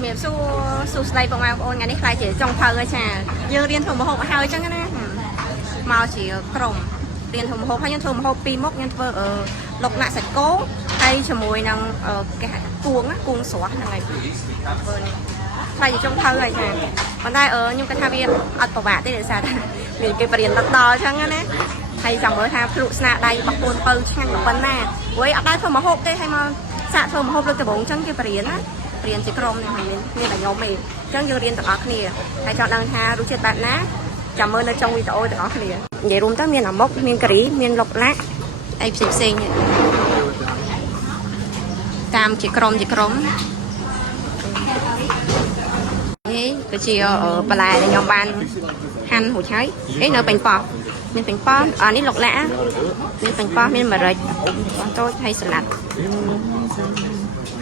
ជំរាបសួរសួស្ដីបងប្អូនថ្ងៃនេះខ្លាចជាចុងភៅហើយចាយើងរៀនធ្វើម្ហូបហើយអញ្ចឹងណាមកជាក្រុមរៀនធ្វើម្ហូបហើយយើងធ្វើម្ហូបពីរមុខយើងធ្វើលុកណាក់សាច់គោហើយជាមួយនឹងគេហៅថាគួងស្រស់ហ្នឹងហើយធ្វើនេះខ្លាចជាចុងភៅហើយចាប៉ុន្តែខ្ញុំគិតថាវាអត់ពិបាកទេដោយសារថាមានគេបរៀនដល់អញ្ចឹងណាហើយចាំមើលថាភ្លុកស្នាដៃរបស់កូនពៅឆ្ងាញ់ប៉ុណ្ណាព្រោះអត់ដែរធ្វើម្ហូបទេហើយមកសាកធ្វើម្ហូបលើកដំបូងអញ្ចឹងគេបរៀនណារៀនជាក្រុមនេះមានតែខ្ញុំឯងអញ្ចឹងយើងរៀនទាំងអស់គ្នាហើយចង់ដឹងថារសជាតិបែបណាចាំមើលនៅtrongវីដេអូទាំងអស់គ្នានិយាយរួមទៅមានអាម៉ុកមានការីមានលុកឡាក់អីផ្សេងៗតាមជាក្រុមនេះគឺជាបន្លែដែលខ្ញុំបានហាន់រួចហើយនៅពេញប៉ោះមានពេញប៉ោះនេះលុកឡាក់មានពេញប៉ោះមានម្រេចបងតូចហើយស្លាត់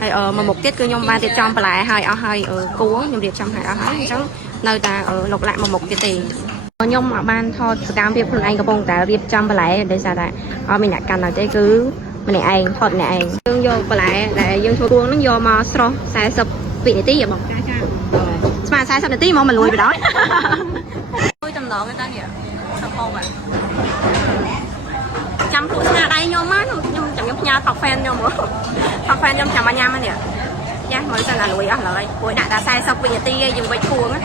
ហើយមួយមុខទៀតគឺខ្ញុំបានរៀបចំបន្លែឲ្យអស់ហើយគួរខ្ញុំរៀបចំឲ្យអស់ហើយអញ្ចឹងនៅតែលុកឡាក់មួយមុខទៀតទេខ្ញុំបានថតសកម្មភាពខ្លួនឯងកំពុងតែរៀបចំបន្លែដោយសារតែអត់មានអ្នកកាន់នៅទេគឺម្នាក់ឯងថតម្នាក់ឯងយើងយកបន្លែដែលយើងធ្វើគួងហ្នឹងយកមកស្រោះ40វិនាទីបងចាស្មើ40នាទីមកលួយបណ្ដោយលួយតំណងទេតានេះសំហូបចាំពួកស្នាដៃខ្ញុំមកខ្ញុំចាំខ្ញុំផ្ញើថកហ្វេនខ្ញុំថកហ្វេនខ្ញុំចាំមកញ៉ាំហ្នឹងយ៉ាមើលសិនអាលួយអស់ឡើយព្រោះដាក់តែ40វិនាទីឯងយើងវិចគួងណា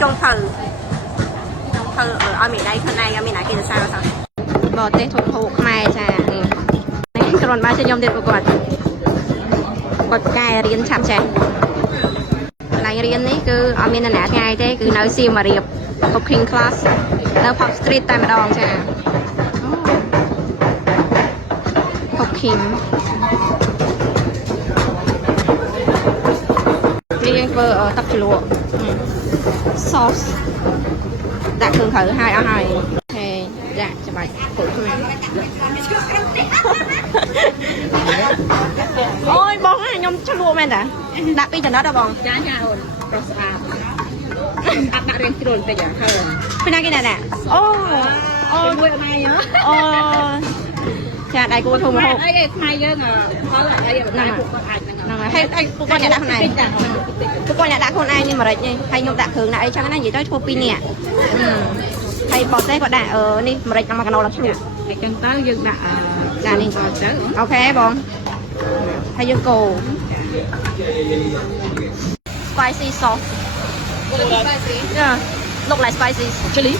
ចុងភៅឲ្យមានដៃខ្លួនឯងឲ្យមានអ្នកគេសរសើរសោះបរទេសធំហូបខ្មែរចានេះគ្រាន់បើជាខ្ញុំទៀតប្រកបគាត់កែរៀនឆាប់ចេះកន្លែងរៀននេះគឺអត់មានអ្នកថ្ងៃទេគឺនៅសៀមរាប cooking class នៅ Pop Street តែម្ដងចា cooking រៀងធ្វើទឹកជ្រលក់ sauce ដាក់គ្រឿងក្រៅហើយអស់ហើយហេដាក់ច្បាច់ពុកខ្មែរអូយបងខ្ញុំឆ្លក់មែនតាដាក់ពីចំណិតហ៎បងចាអូនប្រុសស្អាតដាក់រៀងជ្រុលតិចហើយពីណាគេដាក់អូមួយអត់ណាអូចាដៃគួរធ្វើម្ហូបអីខ្មែរយើងផលអីដាក់ពួកគាត់អាចហ្នឹងហើយពួកគាត់ដាក់ខ្លួនឯងពួកគាត់ដាក់ខ្លួនឯងនេះម្រេចនេះហើយខ្ញុំដាក់គ្រឿងដាក់អីចឹងណានិយាយទៅធ្វើ2នាក់ហើយបោះទេគាត់ដាក់នេះម្រេចមកកណោឡើងឆ្លក់ហើយចឹងទៅយើងដាក់ចានេះទៅអូខេបងហើយយើងកូរ spicy sauce yeah look like spicy chili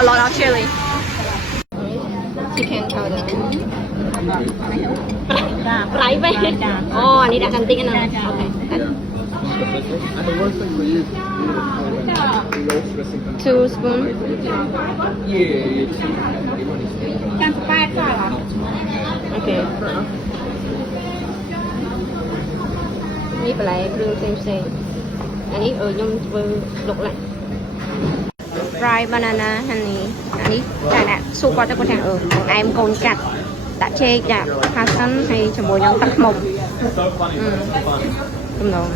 a lot of chili chicken powder ប្រៃវិញអូអានេះដាក់កាន់តិចណាអូខេ 2 spoon កាន់ស្ប៉ែតចូលអូខេនេះបន្លែគ្រឿងផ្សេងអានេះខ្ញុំធ្វើលុកឡាក់ fried banana honey អានេះតែដាក់ស៊ុបគាត់ទៅគាត់ថាអែមកូនកាត់ដាក់ចេកដាក់ passion ហើយជាមួយនឹងទឹកខ្មុំទំនង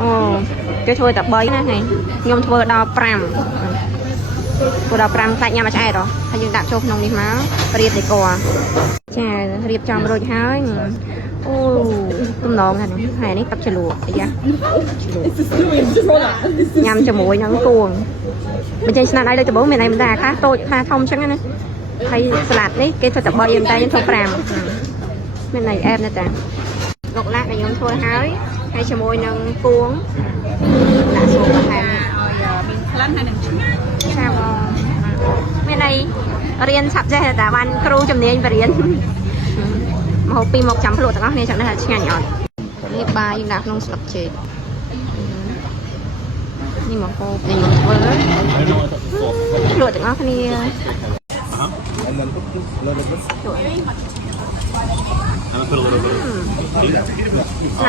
អូគេធ្វើតែ3ណាហ្នឹងខ្ញុំធ្វើដល់5ព្រោះដល់5ខ្លាចញ៉ាំមកឆ្អែតហ៎ហើយយើងដាក់ចូលក្នុងនេះមករៀបដេកចារៀបចំរួចហើយអូទំនងហ្នឹងហើយនេះទឹកជ្រលក់អាយ៉ាញ៉ាំជាមួយនឹងគួងមិនចេញស្នាដៃលើដំបូងមានអីមិនដែរខ្លះតូចខ្លះធំអញ្ចឹងណាហើយសាឡាត់នេះគេធ្វើតែ3តែខ្ញុំធ្វើ5មានអីអែបណាស់តាលុកឡាក់ដែលខ្ញុំធ្វើហើយជាមួយនឹងគួងដាក់ចូលបន្ថែមឲ្យមានក្លិនហើយនឹងឆាប់មានអីរៀនឆាប់ចេះតែបានគ្រូជំនាញបរៀនមកហូបពីមកចាំភ្លក់ទាំងអស់គ្នាចាំថាឆ្ងាញ់អត់នេះបាយយើងដាក់ក្នុងស្លឹកចេកនេះមកហូបនេះមកធ្វើភ្លក់ទាំងអស់គ្នាណា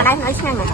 ដែរឲ្យឆ្ងាញ់ណាស់